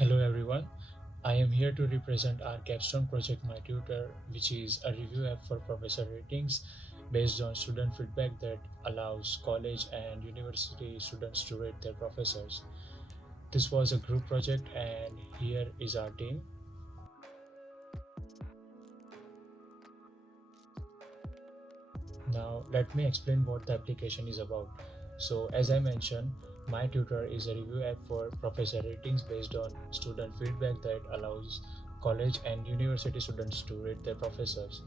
Hello everyone, I am here to represent our capstone project myTutor, which is a review app for professor ratings based on student feedback that allows college and university students to rate their professors. This was a group project and here is our team. Now let me explain what the application is about. So as I mentioned, myTutor is a review app for professor ratings based on student feedback that allows college and university students to rate their professors.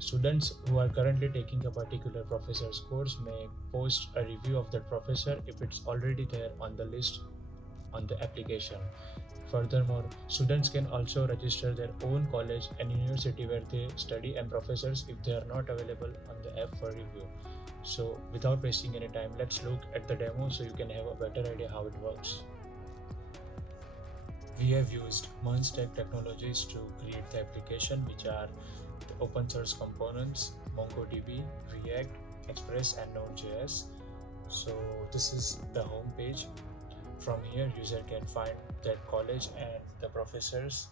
Students who are currently taking a particular professor's course may post a review of that professor if it's already there on the list on the application. Furthermore, students can also register their own college and university where they study and professors if they are not available on the app for review. So, without wasting any time, let's look at the demo so you can have a better idea how it works. We have used MERN technologies to create the application, which are the open source components, MongoDB, React, Express, and Node.js. So this is the home page. From here, user can find their college and the professors,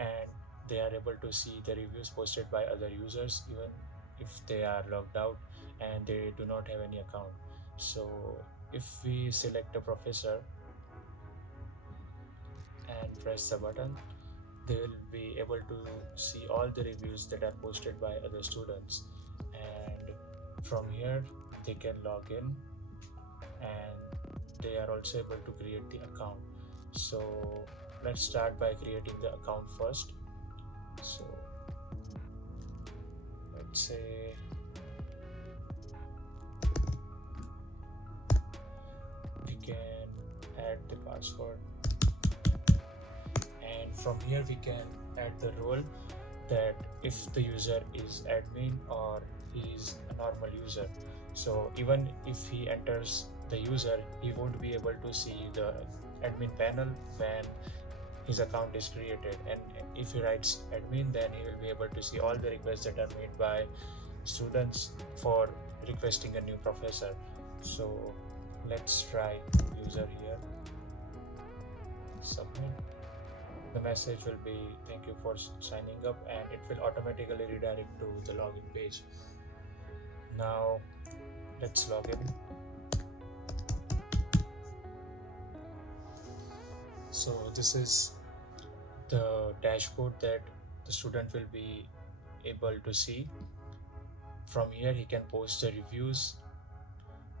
and they are able to see the reviews posted by other users, even if they are logged out and they do not have any account. So if we select a professor and press the button, they will be able to see all the reviews that are posted by other students, and from here they can log in and they are also able to create the account. So let's start by creating the account first. So let's say we can add the password, and from here we can add the role, that if the user is admin or he is a normal user. So even if he enters the user, he won't be able to see the admin panel when his account is created, and if he writes admin, then he will be able to see all the requests that are made by students for requesting a new professor. So let's try user here, submit. The message will be thank you for signing up, and it will automatically redirect to the login page. Now let's log in. So this is the dashboard that the student will be able to see. From here he can post the reviews,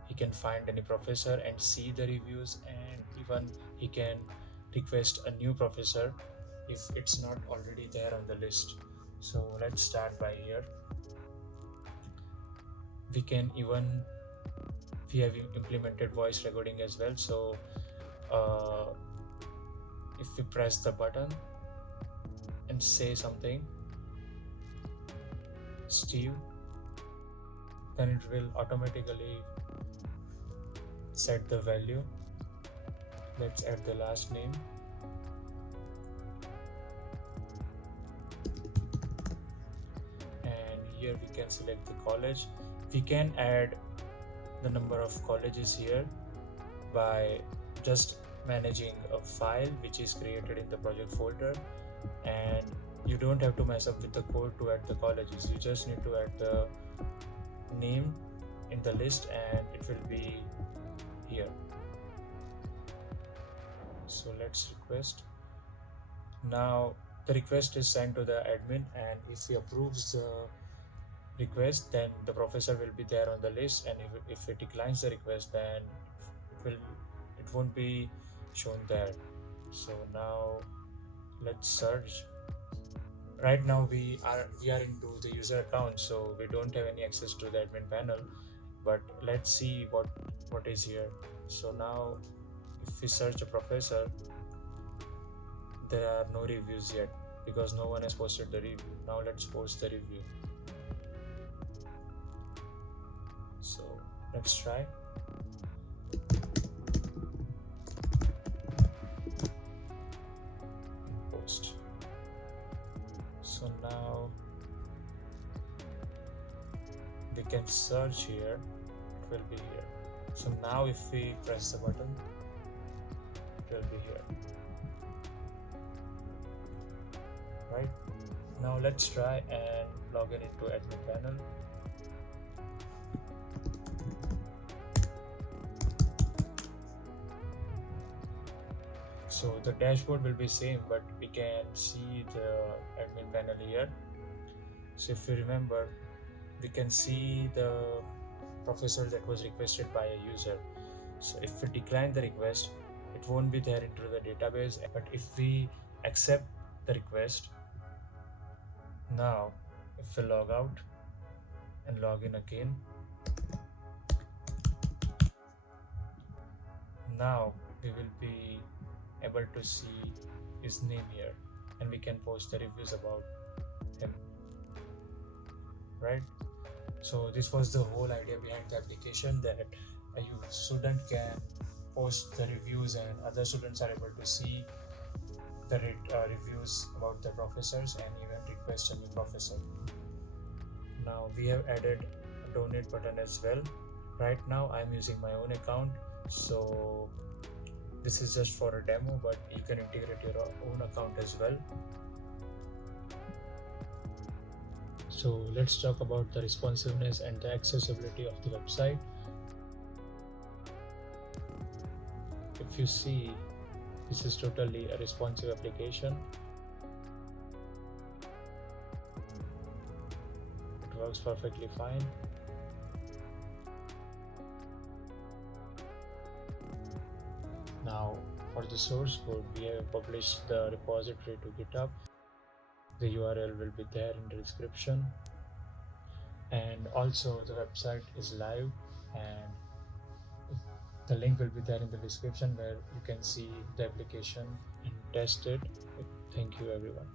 he can find any professor and see the reviews, and even he can request a new professor if it's not already there on the list. So let's start by here. We can even, we have implemented voice recording as well. So if we press the button and say something, Steve, then it will automatically set the value. Let's add the last name. And here we can select the college. We can add the number of colleges here by just managing a file which is created in the project folder, and you don't have to mess up with the code to add the colleges. You just need to add the name in the list and it will be here. So let's request. Now the request is sent to the admin, and if he approves the request, then the professor will be there on the list, and if it declines the request, then it won't be shown there. So now let's search. Right now we are into the user account, so we don't have any access to the admin panel, but let's see what is here. So now if we search a professor, there are no reviews yet because no one has posted the review. Now let's post the review. So let's try. Post. So now we can search here, it will be here. So now if we press the button, it will be here. right? Now let's try and log in into admin panel. So the dashboard will be same, but we can see the admin panel here. So if you remember, we can see the professor that was requested by a user. So if we decline the request, it won't be there into the database. But if we accept the request, now if we log out and log in again, now we will be able to see his name here, and we can post the reviews about him, right? So this was the whole idea behind the application, that a student can post the reviews and other students are able to see the reviews about the professors and even request a new professor. Now we have added a donate button as well. Right now I'm using my own account, so this is just for a demo, but you can integrate your own account as well. So let's talk about the responsiveness and the accessibility of the website. If you see, this is totally a responsive application. It works perfectly fine. Now for the source code, we have published the repository to GitHub. The URL will be there in the description, and also the website is live, and the link will be there in the description where you can see the application and test it. Thank you everyone.